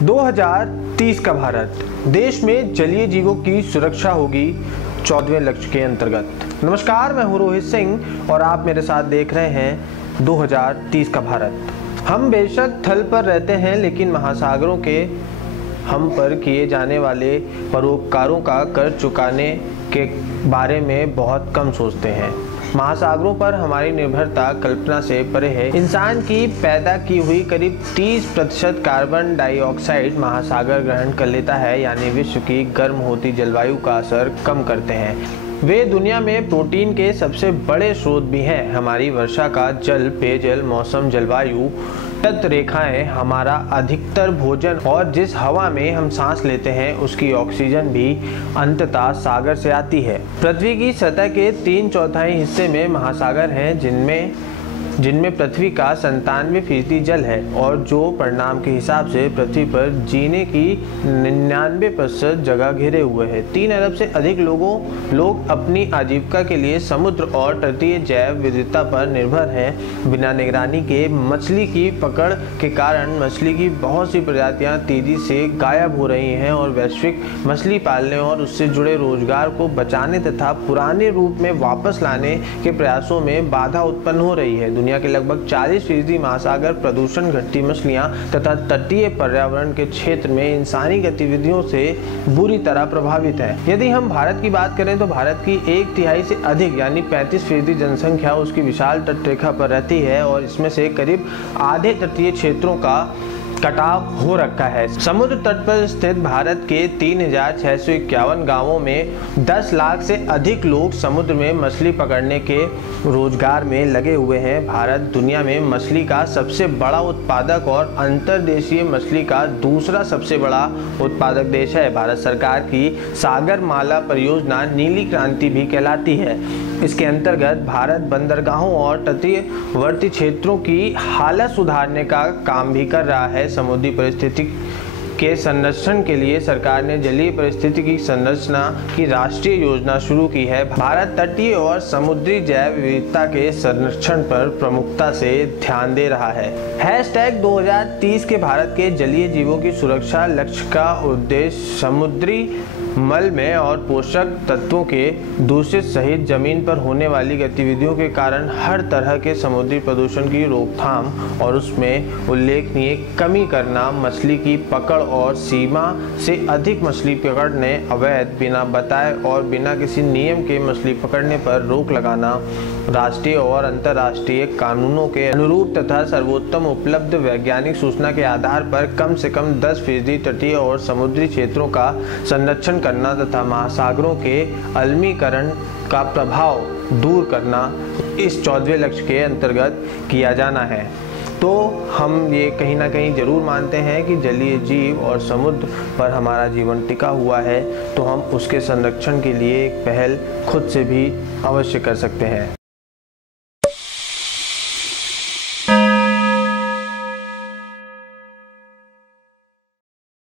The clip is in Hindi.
2030 का भारत, देश में जलीय जीवों की सुरक्षा होगी 14वें लक्ष्य के अंतर्गत। नमस्कार, मैं हूं रोहित सिंह और आप मेरे साथ देख रहे हैं 2030 का भारत। हम बेशक थल पर रहते हैं, लेकिन महासागरों के हम पर किए जाने वाले परोपकारों का कर चुकाने के बारे में बहुत कम सोचते हैं। महासागरों पर हमारी निर्भरता कल्पना से परे है। इंसान की पैदा की हुई करीब 30% कार्बन डाइऑक्साइड महासागर ग्रहण कर लेता है, यानी विश्व की गर्म होती जलवायु का असर कम करते हैं। वे दुनिया में प्रोटीन के सबसे बड़े स्रोत भी हैं। हमारी वर्षा का जल, पेयजल, मौसम, जलवायु, तट रेखाएं, हमारा अधिकतर भोजन और जिस हवा में हम सांस लेते हैं उसकी ऑक्सीजन भी अंततः सागर से आती है। पृथ्वी की सतह के 3/4 हिस्से में महासागर हैं, जिनमें पृथ्वी का 97% जल है और जो परिणाम के हिसाब से पृथ्वी पर जीने की 99% जगह घेरे हुए हैं। 3 अरब से अधिक लोग अपनी आजीविका के लिए समुद्र और तटीय जैव विविधता पर निर्भर हैं। बिना निगरानी के मछली की पकड़ के कारण मछली की बहुत सी प्रजातियां तेजी से गायब हो रही हैं और वैश्विक मछली पालने और उससे जुड़े रोजगार को बचाने तथा पुराने रूप में वापस लाने के प्रयासों में बाधा उत्पन्न हो रही है। दुनिया के लगभग 40% महासागर प्रदूषण, घटती मछलियां तथा तटीय पर्यावरण के क्षेत्र में इंसानी गतिविधियों से बुरी तरह प्रभावित है। यदि हम भारत की बात करें तो भारत की 1/3 से अधिक यानी 35% जनसंख्या उसकी विशाल तटरेखा पर रहती है और इसमें से करीब आधे तटीय क्षेत्रों का कटाव हो रखा है। समुद्र तट पर स्थित भारत के 3651 गांवों में 10 लाख से अधिक लोग समुद्र में मछली पकड़ने के रोजगार में लगे हुए हैं। भारत दुनिया में मछली का सबसे बड़ा उत्पादक और अंतर्देशीय मछली का दूसरा सबसे बड़ा उत्पादक देश है। भारत सरकार की सागरमाला परियोजना नीली क्रांति भी कहलाती है। इसके अंतर्गत भारत बंदरगाहों और तटीयवर्ती क्षेत्रों की हालत सुधारने का काम भी कर रहा है। समुद्री परिस्थितिकी के संरक्षण के लिए सरकार ने जलीय परिस्थितिकी संरचना की राष्ट्रीय योजना शुरू की है। भारत तटीय और समुद्री जैव विविधता के संरक्षण पर प्रमुखता से ध्यान दे रहा है। #2030 के भारत के जलीय जीवों की सुरक्षा लक्ष्य का उद्देश्य समुद्री मल में और पोषक तत्वों के दूषित सहित जमीन पर होने वाली गतिविधियों के कारण हर तरह के समुद्री प्रदूषण की रोकथाम और उसमें उल्लेखनीय कमी करना, मछली की पकड़ और सीमा से अधिक मछली पकड़ने, अवैध, बिना बताए और बिना किसी नियम के मछली पकड़ने पर रोक लगाना, राष्ट्रीय और अंतर्राष्ट्रीय कानूनों के अनुरूप तथा सर्वोत्तम उपलब्ध वैज्ञानिक सूचना के आधार पर कम से कम 10% तटीय और समुद्री क्षेत्रों का संरक्षण करना तथा महासागरों के अम्लीकरण का प्रभाव दूर करना इस 14वें लक्ष्य के अंतर्गत किया जाना है। तो हम ये कहीं ना कहीं जरूर मानते हैं कि जलीय जीव और समुद्र पर हमारा जीवन टिका हुआ है, तो हम उसके संरक्षण के लिए एक पहल खुद से भी अवश्य कर सकते हैं।